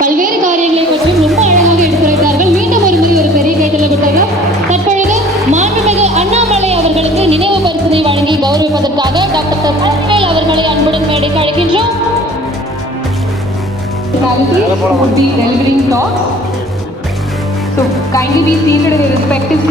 பல்வேறு காரியங்களை பற்றி ரொம்ப அழகாக எடுத்துரைத்தார்கள். மீண்டும் ஒரு முறை ஒரு பெரிய கைத்தல விட்டார்கள் தற்பொழுது மாண்புமிகு அண்ணாமலை அவர்களுக்கு நினைவு பரிசினை வழங்கி கௌரவிப்பதற்காக டாக்டர் சத்யவேல் அவர்களை அன்புடன் மேடைக்கு அழைக்கின்றோம். Personalities would be delivering talks. So kindly be seated in your respective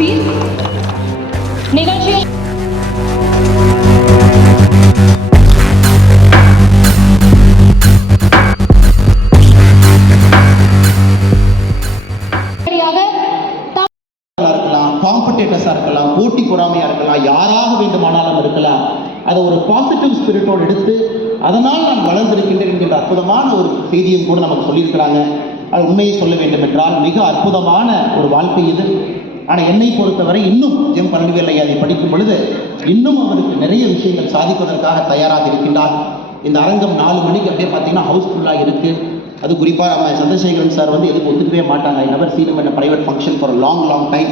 காம்படேட்டர்ஸாக இருக்கலாம் போட்டி பொறாமையாக இருக்கலாம் யாராக வேண்டுமானாலும் இருக்கலாம். அதை ஒரு பாசிட்டிவ் ஸ்பிரிட்டோடு எடுத்து அதனால் நான் வளர்ந்திருக்கின்றேன் என்கின்ற அற்புதமான ஒரு செய்தியும் கூட நமக்கு சொல்லியிருக்கிறாங்க. அது உண்மையை சொல்ல வேண்டும் என்றால் மிக அற்புதமான ஒரு வாழ்க்கை இது. ஆனால் என்னை பொறுத்தவரை இன்னும் எம் பன்னெண்டு ஐயா அதை படிக்கும் பொழுது இன்னும் அவருக்கு நிறைய விஷயங்கள் சாதிப்பதற்காக தயாராக இருக்கின்றார். இந்த அரங்கம் நாலு மணிக்கு அப்படியே பார்த்தீங்கன்னா ஹவுஸ்ஃபுல்லாக இருக்குது அது குறிப்பாக நம்ம சந்திரசேகரன் சார் வந்து எதுக்கு ஒத்துக்கவே மாட்டாங்க. ஐ நெவர் சீன் பண்ண private function for long long time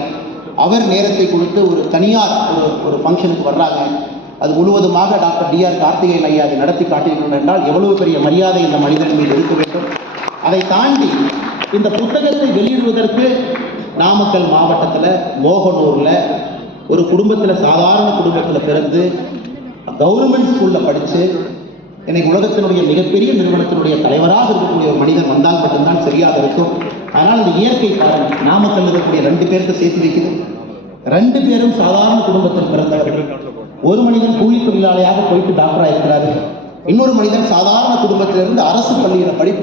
அவர் நேரத்தை கொடுத்து ஒரு தனியார் ஒரு ஒரு ஃபங்க்ஷனுக்கு வர்றாங்க. அது முழுவதுமாக டாக்டர் டிஆர் கார்த்திகேயன் ஐயா அதை நடத்தி காட்டியிருக்கிறார் என்றால் எவ்வளவு பெரிய மரியாதை இந்த மனிதன் மீது இருக்க வேண்டும். அதை தாண்டி இந்த புத்தகத்தை வெளியிடுவதற்கு நாமக்கல் மாவட்டத்தில் மோகனூரில் ஒரு குடும்பத்தில் சாதாரண குடும்பத்தில் பிறந்து கவர்மெண்ட் ஸ்கூலில் படித்து இன்னைக்கு உலகத்தினுடைய மிகப்பெரிய நிறுவனத்தினுடைய தலைவராக இருக்கக்கூடிய ஒரு மனிதன் வந்தால் மட்டும்தான் சரியாக இருக்கும். அதனால் இந்த இயற்கை காரணம் நாமக்கல் இருக்கக்கூடிய ரெண்டு பேர்த்த சேர்த்து வைக்குது ரெண்டு பேரும் சாதாரண குடும்பத்தில் பிறந்தவர்கள். ஒரு மனிதன் கூலி தொழிலாளியாக போயிட்டு டாக்டராக இருக்கிறாரு இன்னொரு மனிதன் சாதாரண குடும்பத்திலிருந்து அரசு பள்ளியில் படித்து